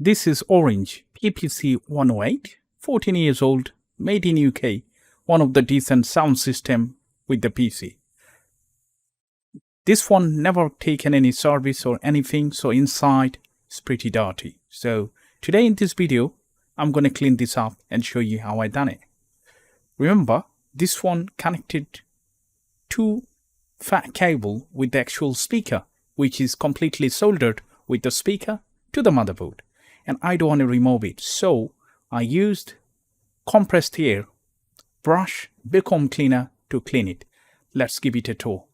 This is Orange PPC108, 14 years old, made in UK, one of the decent sound system with the PC. This one never taken any service or anything, so inside it's pretty dirty. So today in this video, I'm going to clean this up and show you how I done it. Remember, this one connected to fat cable with the actual speaker, which is completely soldered with the speaker to the motherboard. And I don't want to remove it, so I used compressed air brush vacuum cleaner to clean it. Let's give it a tour.